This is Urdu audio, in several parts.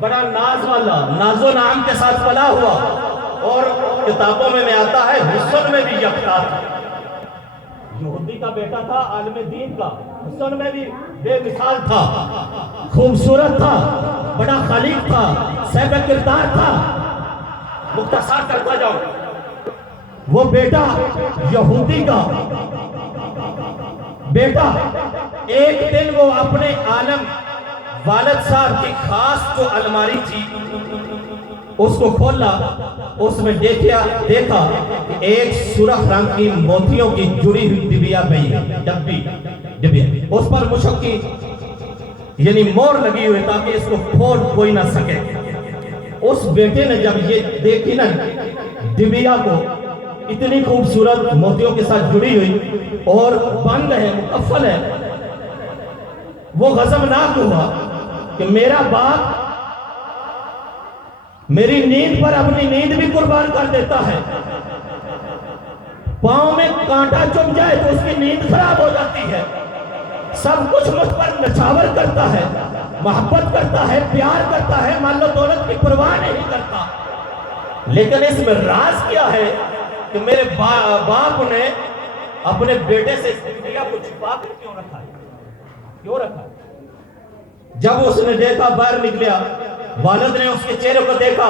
بڑا ناز والا، ناز و نعم کے ساتھ پلا ہوا، اور کتابوں میں آتا ہے حسن میں بھی یکتا تھا۔ یہودی کا بیٹا تھا، عالم دین کا، حسن میں بھی بے مثال تھا، خوبصورت تھا، بڑا خلیق تھا، صاحب کردار تھا۔ مختصر کرتا جاؤ، وہ بیٹا یہودی کا بیٹا ایک دن وہ اپنے عالم والد صاحب کی خاص جو الماری تھی اس کو کھولا، اس میں دیکھا کہ ایک سرخ رنگ کی موتیوں کی جڑی ہوئی ڈبیا پئی ہے، ڈبیا اس پر مشک کی یعنی مور لگی ہوئی تاکہ اس کو کھول کوئی نہ سکے۔ اس بیٹے نے جب یہ دیکھی نا ڈبیا کو، اتنی خوبصورت موتیوں کے ساتھ جڑی ہوئی اور بند ہے، مقفل ہے، وہ غضبناک ہوا کہ میرا باپ میری نیند پر اپنی نیند بھی قربان کر دیتا ہے، پاؤں میں کانٹا چم جائے تو اس کی نیند خراب ہو جاتی ہے، سب کچھ مجھ پر نچھاور کرتا ہے، محبت کرتا ہے، پیار کرتا ہے، مال و دولت کی پرواہ نہیں کرتا، لیکن اس میں راز کیا ہے کہ میرے باپ نے اپنے بیٹے سے اس دنیا کو چھپا کر کیوں رکھا ہے؟ جب اس نے دیکھا، باہر نکلیا، والد نے اس کے چہرے کو دیکھا،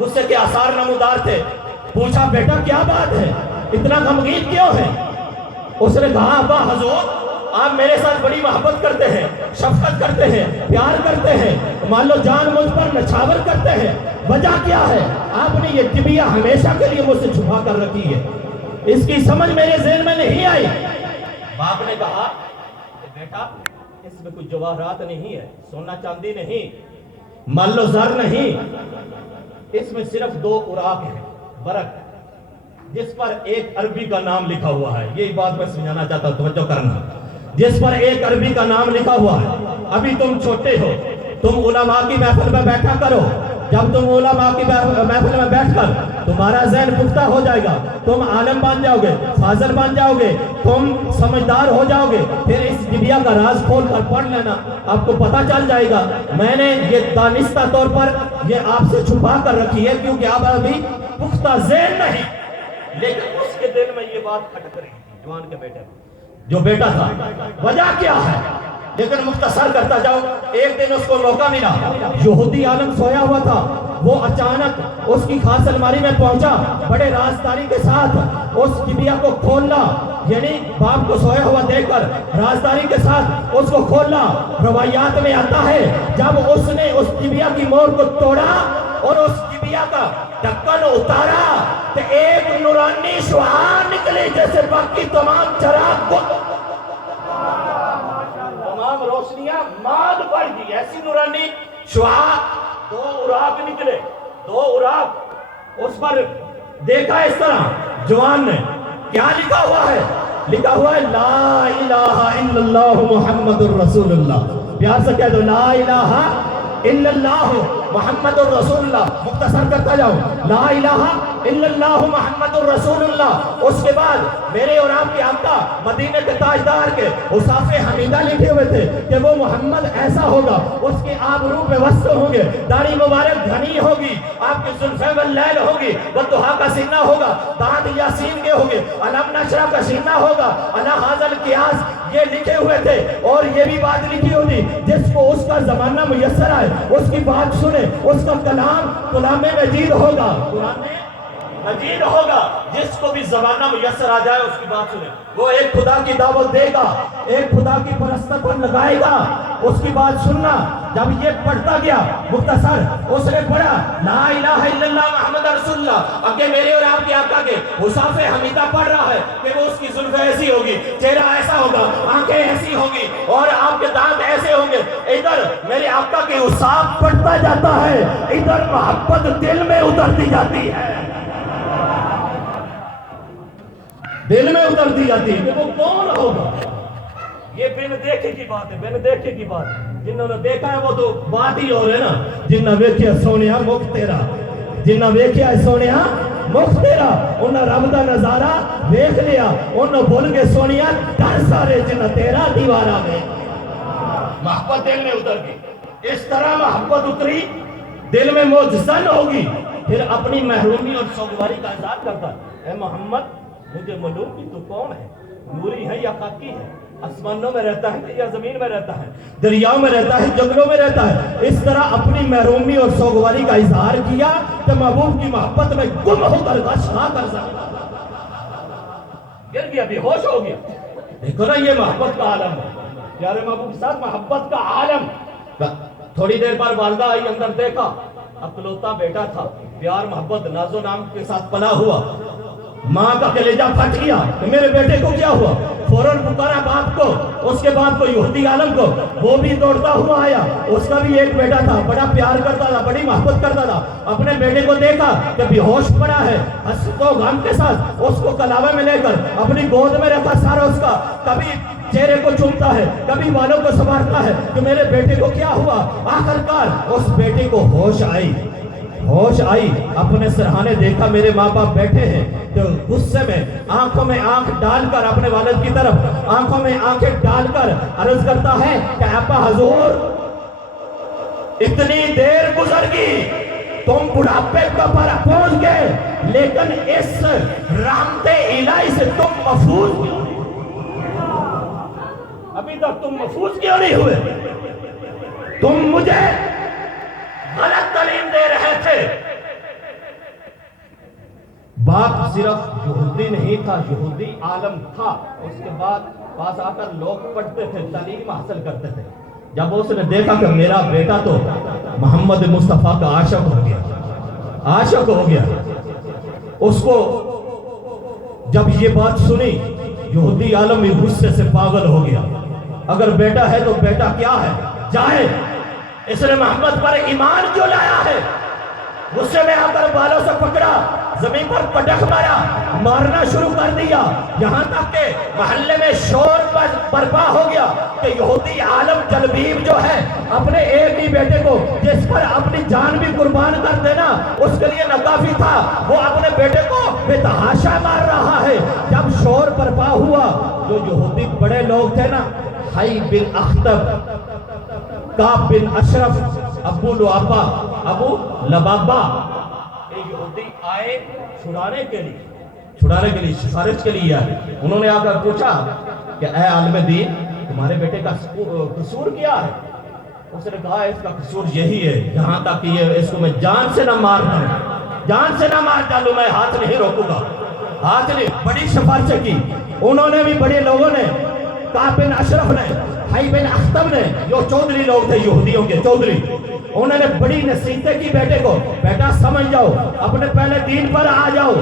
غصے کے آثار نمودار تھے، پوچھا بیٹا کیا بات ہے، اتنا غمگین کیوں ہے؟ اس نے کہا ابا حضور آپ میرے ساتھ بڑی محبت کرتے ہیں، شفقت کرتے ہیں، پیار کرتے ہیں، مان لو جان مجھ پر نچھاور کرتے ہیں، وجہ کیا ہے؟ آپ نے یہ ڈبیا ہمیشہ کے لیے مجھ سے چھپا کر رکھی ہے، اس کی سمجھ میرے ذہن میں نہیں آئی۔ باپ نے کہا بیٹا اس میں کوئی جواہرات نہیں ہے، سونا چاندی نہیں، مال و زر نہیں، اس میں صرف 2 اوراق ہیں، برق، جس پر ایک عربی کا نام لکھا ہوا ہے۔ یہی بات میں سمجھانا چاہتا ہوں، توجہ کرنا، جس پر ایک عربی کا نام لکھا ہوا ہے۔ ابھی تم چھوٹے ہو، تم علماء کی محفل میں بیٹھا کرو، جب تم علماء کی محفل میں بیٹھ کر تمہارا ذہن پختہ ہو جائے گا، تم عالم بن جاؤ گے، فاضل بن جاؤ گے، تم سمجھدار ہو جاؤ گے، پھر اس ڈبیا کا راز کھول کر پڑھ لینا، آپ کو پتہ چل جائے گا۔ میں نے یہ دانستہ طور پر یہ آپ سے چھپا کر رکھی ہے کیونکہ آپ ابھی پختہ ذہن نہیں، لیکن اس کے دل میں یہ بات کھٹک رہی تھی، جوان کے بیٹے جو بیٹا تھا، وجہ کیا ہے؟ لیکن مختصر کرتا جاؤ، ایک دن اس کو موقع ملا، یہودی عالم سویا ہوا تھا، وہ اچانک اس کی خاص الماری میں پہنچا، بڑے رازداری کے ساتھ اس ڈبیا کو کھولنا، یعنی باپ کو سویا ہوا دیکھ کر رازداری کے ساتھ اس کو کھولنا۔ روایات میں آتا ہے جب اس نے اس ڈبیا کی مور کو توڑا اور اس ڈبیا کا ڈھکن اتارا تو ایک نورانی شعاع نکلی، جیسے باقی تمام چراغ کو تمام روشنیاں ماد پڑ گئی، ایسی نورانی شعاع، 2 اوراق نکلے، 2 اوراق، اس پر دیکھا اس طرح جوان نے، کیا لکھا ہوا ہے؟ لکھا ہوا ہے لا الہ الا اللہ محمد الرسول اللہ، پیار سے کہہ دو لا الہ الا اللہ محمد الرسول اللہ۔ مختصر کرتا جاؤ، لا الہ الا اللہ محمد الرسول اللہ۔ اس کے بعد میرے اور آپ کے آقا مدینہ کے تاجدار کے اوصاف حمیدہ لکھے ہوئے تھے کہ وہ محمد ایسا ہوگا، اس کے آبرو پہ وسط ہوں گے، داڑھی مبارک گھنی ہوگی، آپ کی زلفیں واللیل ہوگی، والضحیٰ کا سینہ ہوگا، دانت یاسین کے ہوں گے، علم نشرہ کا سینہ ہوگا، علی ھذا القیاس، یہ لکھے ہوئے تھے۔ اور یہ بھی بات لکھی ہوتی جس کو اس کا زمانہ میسر آئے اس کی بات سنے، اس کا کلام کلام مجید ہوگا، قرآن مجید ہوگا، جس کو بھی زمانہ میسر آ جائے اس کی بات سنے، وہ ایک خدا کی دعوت دے گا، ایک خدا کی پرستش پر لگائے گا، اس کی بات سننا۔ جب یہ پڑھتا گیا مختصر اس نے پڑھا لا الہ الا اللہ محمد رسول اللہ، اگے میرے اور آپ کے آقا کے اوصاف حمیدہ پڑھ رہا ہے کہ وہ اس کی زلفیں ایسی ہوگی، چہرہ ایسا ہوگا، آنکھیں ایسی ہوگی اور آپ کے دانت ایسے ہوں گے۔ ادھر میرے آقا کے اوصاف پڑھتا جاتا ہے، ادھر محبت دل میں اترتی جاتی ہے، دل میں اترتی جاتی ہے کہ وہ کون ہوگا۔ یہ بن دیکھے کی بات ہے، بن دیکھے کی بات، جنہوں نے دیکھا ہے وہ تو بات ہی ہو رہے نا، جنہوں نے ویکھیا سونیا مفت تیرا، جنہوں نے ویکھیا سونیا مفت تیرا، انہوں نے رب دا نظارہ دیکھ لیا، انہوں بھول کے سونیا ڈر سارے جنہوں تیرا دیوارہ میں۔ محبت دل میں اتر گئی، اس طرح محبت اتری دل میں موجزن ہوگی، پھر اپنی محرومی اور سوگواری کا اظہار کرتا ہے، اے محمد مجھے معلوم کہ تو کون ہے، نوری ہے یا خاکی ہے، آسمانوں میں رہتا ہے یا زمین میں رہتا ہے، دریاؤں میں رہتا ہے جنگلوں میں رہتا ہے۔ اس طرح اپنی محرومی اور سوگواری کا اظہار کیا کہ محبوب کی محبت میں گم ہو کر غش نہ کر سکتا، گر گیا، بے ہوش ہو گیا۔ دیکھو نا یہ محبت کا عالم ہے، پیارے محبوب کے ساتھ محبت کا عالم۔ تھوڑی دیر بعد والدہ آئی، اندر دیکھا اکلوتا بیٹا تھا، پیار محبت ناز و نام کے ساتھ پلا ہوا، ماں کا کلیجہ پھٹ گیا کہ میرے بیٹے کو کیا ہوا، فوراً پکارا باپ کو، اس کے بعد کو یہودی عالم کو، وہ بھی دوڑتا ہوا آیا، اس کا بھی ایک بیٹا تھا، بڑا پیار کرتا تھا، بڑی محبت کرتا تھا، اپنے بیٹے کو دیکھا کہ بے ہوش پڑا ہے، حسرت و غم کے ساتھ اس کو کلاوے میں لے کر اپنی گود میں رکھا، سارا اس کا کبھی چہرے کو چومتا ہے، کبھی بالوں کو سنوارتا ہے کہ میرے بیٹے کو کیا ہوا۔ آخرکار اس بیٹے کو ہوش آئی، ہوش آئی، اپنے سرہانے دیکھا میرے ماں باپ بیٹھے ہیں، تو غصے میں آنکھوں میں آنکھ ڈال کر اپنے والد کی طرف آنکھوں میں آنکھیں ڈال کر عرض کرتا ہے کہ ابا حضور اتنی دیر گزر گئی، تم بڑھاپے کا پر پہنچ گئے، لیکن اس رحمت الہی سے تم محفوظ کیوں؟ ابھی تک تم محفوظ کیوں نہیں ہوئے؟ تم مجھے غلط تعلیم دے رہے تھے۔ باپ صرف یہودی نہیں تھا، یہودی عالم تھا، اس کے بعد پاس آ کر لوگ پڑھتے تھے، تعلیم حاصل کرتے تھے۔ جب اس نے دیکھا کہ میرا بیٹا تو محمد مصطفیٰ کا عاشق ہو گیا، عاشق ہو گیا، اس کو جب یہ بات سنی یہودی عالم بھی غصے سے پاگل ہو گیا۔ اگر بیٹا ہے تو بیٹا کیا ہے، جائے، اس نے محمد پر ایمان کیوں لایا ہے؟ غصے میں آ کر بالوں سے پکڑا، زمین پر پٹک مارا، مارنا شروع کر دیا، یہاں تک کہ محلے میں شور برپا ہو گیا کہ یہودی عالم جلبیب جو ہے اپنے ایک ہی بیٹے کو جس پر اپنی جان بھی قربان کر دینا اس کے لیے ناکافی تھا، وہ اپنے بیٹے کو بے تحاشا مار رہا ہے۔ جب شور برپا ہوا جو یہودی بڑے لوگ تھے نا، حی بن اخطب، کعب بن اشرف، ابو لعابہ، ابو لبابہ، یہ یہودی آئے چھڑانے کے لیے سفارش کے لیے آئے۔ انہوں نے آ کر پوچھا کہ اے عالم دین تمہارے بیٹے کا قصور کیا ہے؟ اس نے کہا اس کا قصور یہی ہے، یہاں تک کہ اس کو میں جان سے نہ مار ڈالوں، میں ہاتھ نہیں روکوں گا، ہاتھ نہیں۔ بڑی سفارشیں کی انہوں نے بھی، بڑے لوگوں نے، کعب بن اشرف نے، حی بن اخطب نے، جو چودھری لوگ تھے یہودیوں کے چودھری، انہوں نے بڑی نصیحتیں کی بیٹے کو، بیٹا سمجھ جاؤ، اپنے پہلے دین پر آ جاؤ،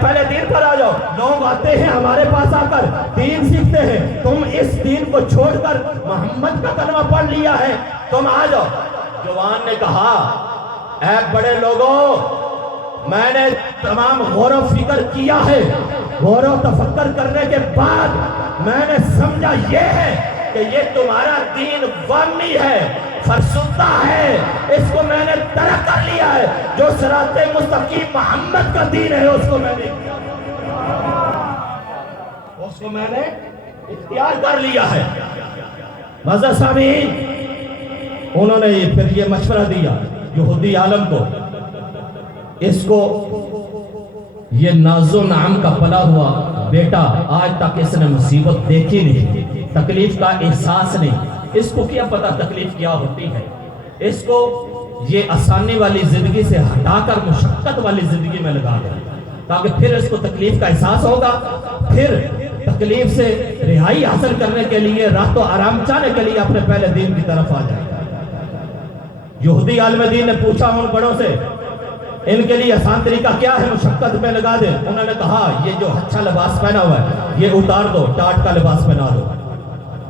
پہلے دین پر آ جاؤ، لوگ آتے ہیں ہمارے پاس آ کر دین سیکھتے ہیں، تم اس دین کو چھوڑ کر محمد کا کلمہ پڑھ لیا ہے، تم آ جاؤ۔ جوان نے کہا اے بڑے لوگوں، میں نے تمام غور و فکر کیا ہے، غور و تفکر کرنے کے بعد میں نے سمجھا یہ ہے کہ یہ تمہارا دین وامی ہے، فرسودہ ہے، اس کو میں نے ترک کر لیا ہے، جو صراط مستقیم محمد کا دین ہے اس کو میں نے اختیار کر لیا ہے۔ معزز سامعین، انہوں نے پھر یہ مشورہ دیا یہودی عالم کو، اس کو یہ ناز و نعم کا پلا ہوا بیٹا، آج تک اس نے مصیبت دیکھی نہیں، تکلیف کا احساس نہیں، اس کو کیا پتا تکلیف کیا ہوتی ہے، اس کو یہ آسانی والی زندگی سے ہٹا کر مشقت والی زندگی میں لگا دیں، تاکہ پھر اس کو تکلیف کا احساس ہوگا، پھر تکلیف سے رہائی حاصل کرنے کے لیے، راحت و آرام چاہنے کے لیے اپنے پہلے دین کی طرف آ جائے۔ یہودی عالم دین نے پوچھا ان بڑوں سے ان کے لیے آسان طریقہ کیا ہے مشقت میں لگا دیں؟ انہوں نے کہا یہ جو اچھا لباس پہنا ہوا ہے یہ اتار دو، ٹاٹ کا لباس پہنا دو،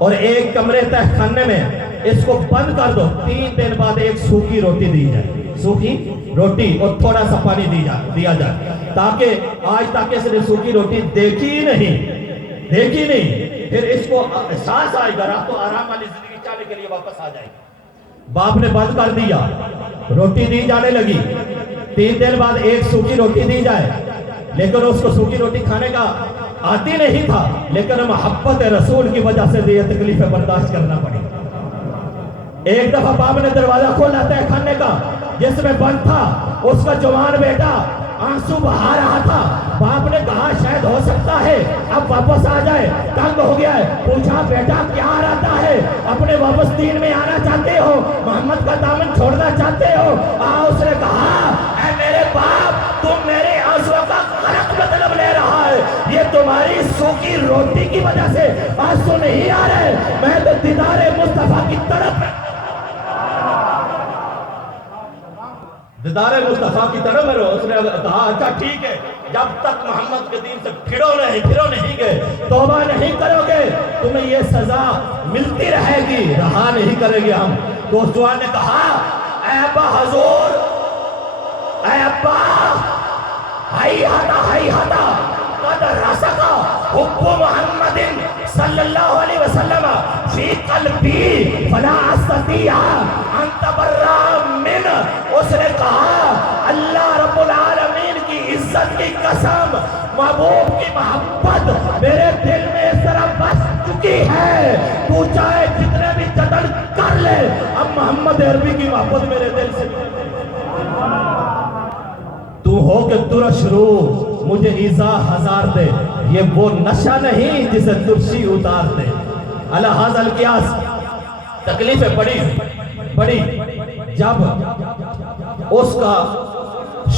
اور ایک کمرے تہ خانے میں اس کو بند کر دو، 3 دن بعد ایک سوکھی روٹی دی جائے، سوکھی روٹی اور تھوڑا سا پانی دیا جائے، تاکہ آج تک اس نے سوکھی روٹی دیکھی نہیں، پھر اس کو احساس آئے گا، راحت و آرام والی زندگی چاہنے کے لیے واپس آ جائے گا۔ باپ نے بند کر دیا، روٹی دی جانے لگی، 3 دن بعد ایک سوکھی روٹی دی جائے، لیکن اس کو سوکھی روٹی کھانے کا عادی نہیں تھا، لیکن محبت رسول کی وجہ سے یہ تکلیفیں برداشت کرنا پڑی۔ ایک دفعہ باپ نے دروازہ کھولا تھے کھانے کا جس میں بند تھا، اس کا جوان بیٹا آنسو بہا رہا تھا۔ باپ نے کہا شاید ہو سکتا ہے اب واپس آ جائے، تنگ ہو گیا ہے۔ پوچھا بیٹا کیا رہتا ہے، اپنے واپس دین میں آنا چاہتے ہو، محمد کا دامن چھوڑنا چاہتے ہو؟ اس نے کہا اے میرے باپ، تم میرے آنسو کا غلط مطلب لے رہا ہے، یہ تمہاری سوکھی روٹی کی وجہ سے آنسو نہیں آ رہے، میں تو دیدار مصطفیٰ کی طرف دیدار مصطفیٰ کی طرف ہے۔ اس نے کہا اچھا ٹھیک ہے، جب تک محمد کے دین سے پھرو نہیں گئے، توبہ نہیں کرو گے، تمہیں یہ سزا ملتی رہے گی، رہا نہیں کریں گے ہم۔ تو اس جوان نے کہا اے ابا حضور، اے ابا، ہائی ہاتا قد رسکا حب محمد صلی اللہ علیہ وسلم فی قلبی فلا استطیع ان تبرأ من۔ اس نے کہا اللہ رب العالمین کی عزت کی قسم، محبوب کی محبت میرے دل میں اس طرح بس چکی ہے، تو چاہے جتنے بھی جتن کر لے، اب محمد عربی کی محبت میرے دل سے تو ہو کہ درش رو مجھے ایزا ہزار دے، یہ وہ نشہ نہیں جسے درشی اتار دے۔ اللہ حاضر القیاس تکلیفیں بڑی جب اس کا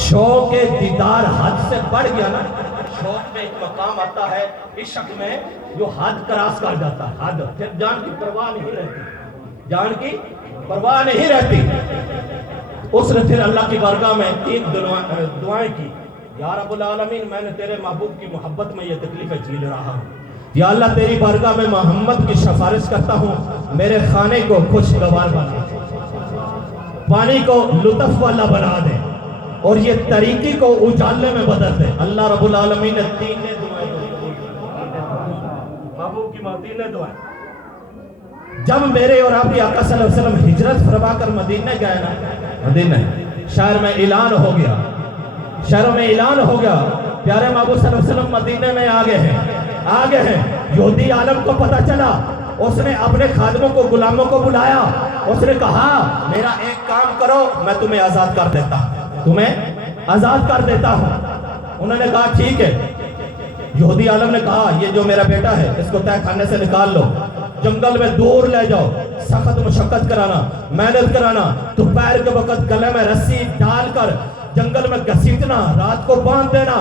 شوق دیدار حد سے بڑھ گیا نا، شوق میں ایک مقام آتا ہے عشق میں جو حد کراس کر جاتا ہے، حد، پھر جان کی پرواہ نہیں رہتی۔ اس نے پھر اللہ کی بارگاہ میں 3 دعائیں کی، یا رب العالمین میں نے تیرے محبوب کی محبت میں یہ تکلیفیں جھیل رہا ہوں، یا اللہ تیری بارگاہ میں محمد کی سفارش کرتا ہوں، میرے خانے کو خوشگوار بنا دے، پانی کو لطف والا بنا دے، اور یہ طریقی کو اجالے میں بدل دے۔ اللہ رب العالمین نے 3 دعائیں محبوب کی 3 دعائیں۔ جب میرے اور آپ کے آقا صلی اللہ علیہ وسلم ہجرت فرما کر مدینہ گئے نا، مدینہ شہر میں اعلان ہو گیا، شہروں میں اعلان ہو گیا، پیارے محبوب صلی اللہ علیہ وسلم مدینہ میں آگے ہیں۔ یہودی عالم کو پتہ چلا، اس نے اپنے خادموں کو، غلاموں کو بلایا، اس نے کہا میرا ایک کام کرو، میں تمہیں آزاد کر دیتا ہوں۔ انہوں نے کہا ٹھیک ہے۔ یہودی عالم نے کہا یہ جو میرا بیٹا ہے اس کو تہ خانے سے نکال لو، جنگل میں دور لے جاؤ، سخت مشقت کرانا، محنت کرانا، دوپہر کے وقت گلے میں رسی ڈال کر جنگل میں گھسیٹنا، رات کو باندھ دینا۔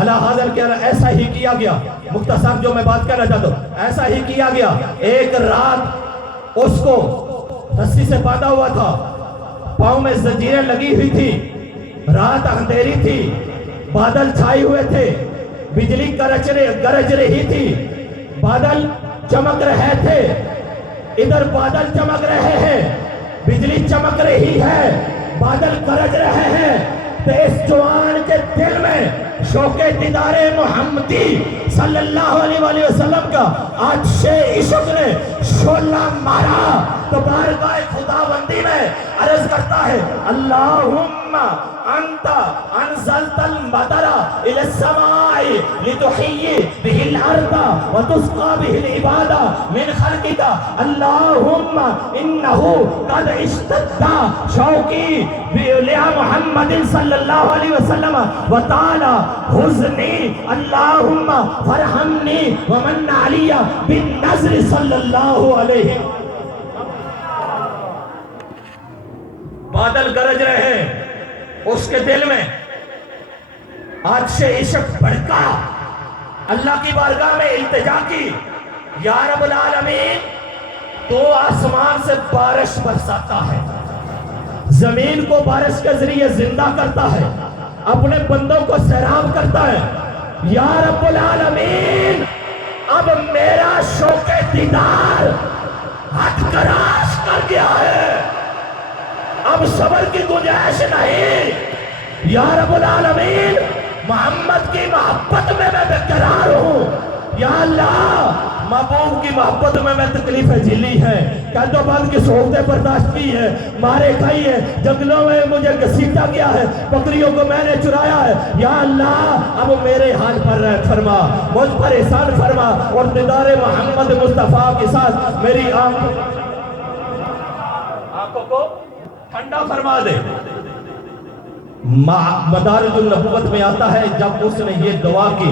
اللہ حاضر کیا ایسا ہی کیا گیا۔ مختصر جو میں بات کہنا چاہتا ہوں، ایسا ہی کیا گیا۔ ایک رات اس کو رسی سے باندھا ہوا تھا، پاؤں میں زنجیریں لگی ہوئی تھی، رات اندھیری تھی، بادل چھائے ہوئے تھے، بجلی گرج رہی تھی، بادل چمک رہے تھے، ادھر بادل چمک رہے ہیں، بجلی چمک رہی ہے، بادل گرج رہے ہیں، تو اس جوان کے دل میں شوق دیدار محمدی صلی اللہ علیہ وسلم کا آتش عشق نے شعلہ مارا، تو بارگاہ خداوندی میں عرض کرتا ہے اللہم انت انزلت المطر الى السماء لتحیی بہ الارض وتسقى بہ العباد من خلقک اللہم انہو قد اشتد شوقی محمد صلی اللہ علیہ وسلم وتعالی حزنی اللہم فرحمنی ومن علی بالنظر صلی اللہ علیہ۔ بادل گرج رہے ہیں، اس کے دل میں آج سے عشق بھڑکا، اللہ کی بارگاہ میں التجا کی، یا رب العالمین تو آسمان سے بارش برساتا ہے، زمین کو بارش کے ذریعے زندہ کرتا ہے، اپنے بندوں کو سیراب کرتا ہے، یا رب العالمین اب میرا شوق دیدار حد کراس کر گیا ہے، اب صبر کی گنجائش نہیں، یا رب العالمین محمد کی محبت میں برقرار ہوں، یا اللہ محبوب کی محبت میں تکلیفیں جھیلی ہیں، قید و بند کی صحبتیں برداشت کی ہے، مارے کھائی ہے، جنگلوں میں مجھے گھسیٹا گیا ہے، بکریوں کو میں نے چرایا ہے، یا اللہ اب میرے حال پر رحم فرما، مجھ پر احسان فرما، اور دیدار محمد مصطفیٰ کے ساتھ میری آنکھ آنکھوں کو ٹھنڈا فرما دے۔ مدارج النبوت میں آتا ہے جب اس نے یہ دعا کی،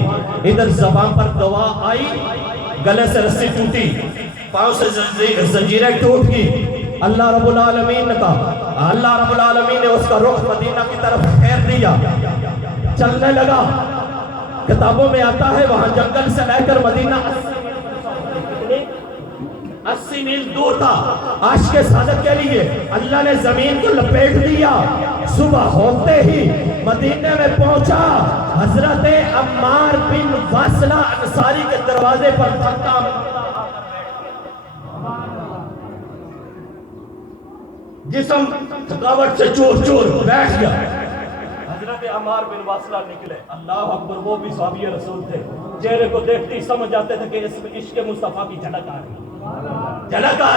ادھر زبان پر دعا آئی، گلے سے رسی ٹوٹی، پاؤں سے زنجیریں ٹوٹ گئی، اللہ رب العالمین نے اس کا رخ مدینہ کی طرف پھیر دیا، چلنے لگا۔ کتابوں میں آتا ہے وہاں جنگل سے لے کر مدینہ 80 میل دور تھا۔ عاشق صادق کے لیے اللہ نے زمین کو لپیٹ دیا۔ صبح ہوتے ہی مدینے میں پہنچا، حضرت عمار بن واصلہ انصاری کے دروازے پر تھکا، جسم تھکاوٹ سے چور چور بیٹھ گیا۔ حضرت عمار بن واصلہ نکلے، اللہ اکبر، وہ بھی صحابی رسول تھے، چہرے کو دیکھتے ہی سمجھ جاتے تھے کہ اس میں عشق مصطفیٰ کی جھلک آ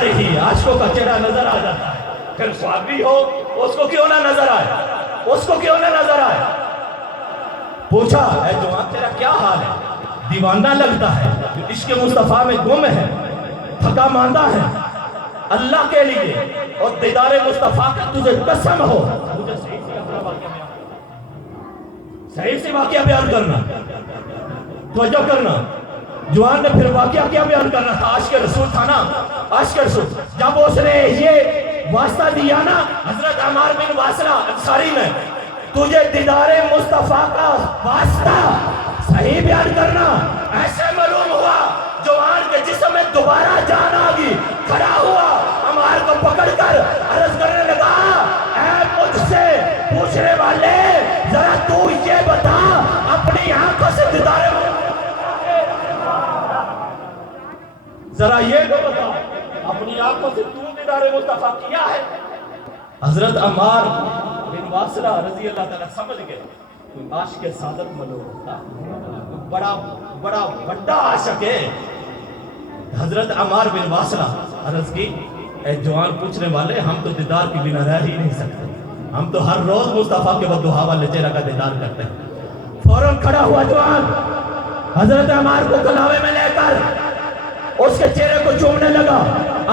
رہی ہے، عاشقوں کا چہرہ نظر آ جاتا ہے۔ پھر صحابی ہو، اس کو کیوں نہ نظر آئے؟ پوچھا، اے جوان تیرا کیا حال ہے؟ دیوانہ لگتا ہے، عشق مصطفیٰ میں گم ہے، تھکا ماندہ ہے، اللہ کے لیے اور دیدار مصطفیٰ کا تجھے قسم ہو مجھے صحیح سے واقعہ بیان کرنا، توجہ کرنا۔ جوان نے پھر واقعہ کیا بیان کرنا تھا؟ عاشق رسول تھا نا، عاشق رسول۔ جب اس نے یہ واسطہ دیا نا حضرت عمار بن واصلہ انصاری نے، تجھے دیدار مصطفیٰ کا واسطہ صحیح بیان کرنا، ایسے معلوم ہوا جوان کے جسم میں دوبارہ جان آ گئی، کھڑا ہوا، عمار کو پکڑ کر عرض کرنے لگا، اے مجھ سے پوچھنے والے، ذرا تو یہ بتا اپنی آنکھوں سے دیدار ذرا یہ تو بتا اپنی آنکھوں سے تو دیدار مصطفیٰ کیا ہے؟ حضرت عمار بن واصلہ رضی اللہ تعالیٰ سمجھ گئے کوئی عاشق سعادت معلوم ہوتا، بڑا بڑا عاشق ہے۔ حضرت عمار بن واصلہ عرض کی، اے جوان پوچھنے والے، ہم تو دیدار کی بنا رہ ہی نہیں سکتے، ہم تو ہر روز مصطفیٰ کے بدوہا والے چہرہ کا دیدار کرتے ہیں۔ فوراً کھڑا ہوا جوان، حضرت عمار کو کلاوے میں لے کر اس کے چہرے کو چومنے لگا،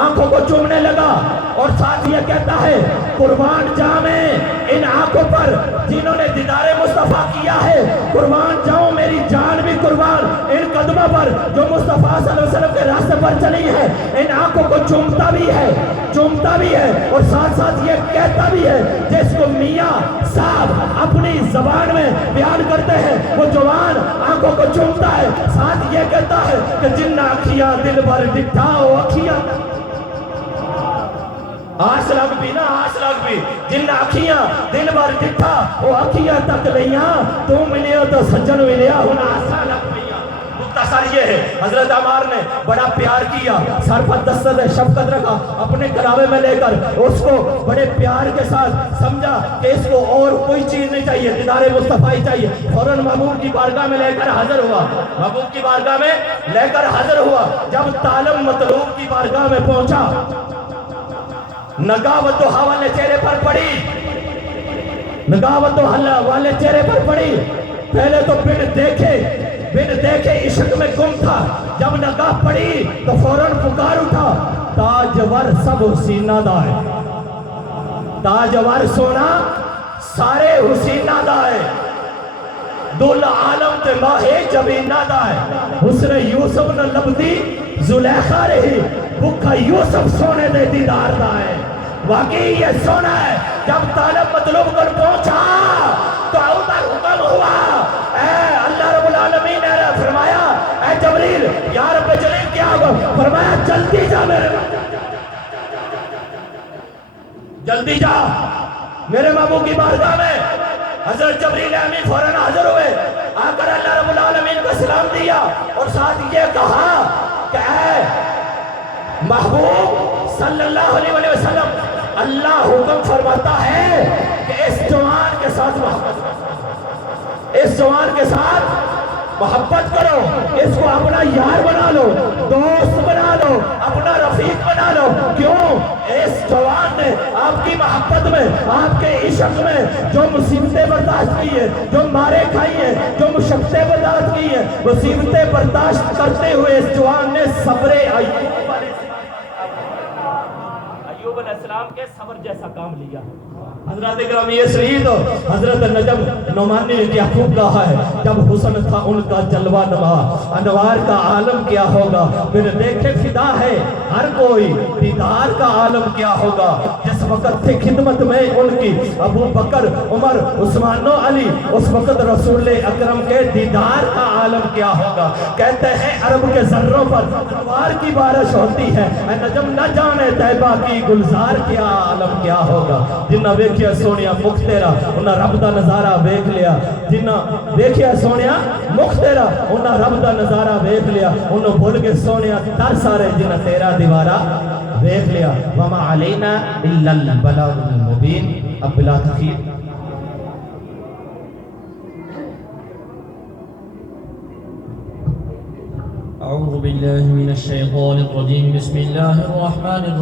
آنکھوں کو چومنے لگا، اور ساتھ یہ کہتا ہے، قربان جاؤں میں ان آنکھوں پر جنہوں نے دیدار مصطفیٰ کیا ہے، قربان جاؤں میری جان بھی قربان ان قدموں پر جو مصطفیٰ صلی اللہ علیہ وسلم کے راستے پر چلی ہے، ان آنکھوں کو چومتا بھی ہے اور ساتھ ساتھ یہ کہتا بھی ہے، جس کو میاں صاحب اپنی زبان میں بیان کرتے ہیں، وہ جوان آنکھوں کو چومتا ہے، ساتھ یہ کہتا ہے کہ جن آنکھیاں دل بھر ڈٹھا وہ آنکھیاں آس لگ بھی جن آنکھیاں دل بھر ڈٹھا وہ آنکھیاں تک لیاں، تو ملے تو سجن ملیا ہن آسا لگ پیا۔ مختصر یہ ہے، حضرت عمار نے بڑا پیار کیا، سر پر دستت شفقت رکھا، اپنے کلاوے میں لے کر اس کو بڑے پیار کے ساتھ سمجھا کہ اس کو اور کوئی چیز نہیں چاہیے، دیدار مصطفیٰ ہی چاہیے۔ فوراً محبوب کی بارگاہ میں لے کر حاضر ہوا، جب طالب مطلوب کی بارگاہ میں پہنچا، نگاہ و دوحہ والے چہرے پر پڑی، پہلے تو بن دیکھے عشق میں گم تھا، جب نگاہ پڑی تو فوراً پکار اٹھا، تاجور سب حسینہ دا ہے، تاجور سونا سارے حسینہ دا ہے، دل عالم تے ماہے جبینہ دا ہے، حسن یوسف نہ لبدی زلیخا رہی، بکھا یوسف سونے دے دیدار دا ہے۔ واقعی یہ سونا ہے۔ جب طالب مطلوب کر پہنچا تو عمر حکم ہوا، اے اللہ رب العالمین نے فرمایا، اے جبریل، یا رب جلیل کیا ہوگا؟ فرمایا جلدی جا جلدی جا میرے محبوب کی بارگاہ میں۔ حضرت جبریل امین فوراً حاضر ہوئے، آ کر اللہ رب العالمین کو سلام دیا اور ساتھ یہ کہا کہ اے محبوب صلی اللہ علیہ وسلم، اللہ حکم فرماتا ہے کہ اس جوان کے ساتھ محبت کرو، اس کو اپنا یار بنا لو، دوست بنا لو، اپنا رفیق بنا لو۔ کیوں؟ اس جوان نے آپ کی محبت میں، آپ کے عشق میں جو مصیبتیں برداشت کی ہیں، جو مارے کھائی ہیں، جو مشقتیں برداشت کی ہیں، مصیبتیں برداشت کرتے ہوئے اس جوان نے صبر ایوب علیہ السلام کے صبر جیسا کام لیا. حضرات اکرام یہ شہید حضرت نجم نعمانی نے کیا خوب کہا ہے, جب حسن تھا ان کا جلوہ نما, انوار کا عالم کیا ہوگا, پھر دیکھے فدا ہے ہر کوئی, دیدار کا عالم کیا ہوگا. جس وقت تھی خدمت میں ان کی ابو بکر عمر عثمان و علی, اس وقت رسول اکرم کے دیدار کا عالم کیا ہوگا. کہتے ہیں عرب کے ذروں پر انوار کی بارش ہوتی ہے, اے نجم نہ جانے طیبہ کی گلزار کیا عالم کیا ہوگا. جنہ ویکھیا سونیا مخ تیرا انہاں رب دا نظارہ ویکھ لیا, جنہ ویکھیا سونیا مخ تیرا انہاں رب دا نظارہ ویکھ لیا, انہوں بھول کے سونیا در سارے جنہ تیرا دیوارہ ویکھ لیا. وما علینا الا البلاغ المبین. اب بلا تخیر أعوذ بالله من الشيطان الرجيم. بسم الله الرحمن الرحيم.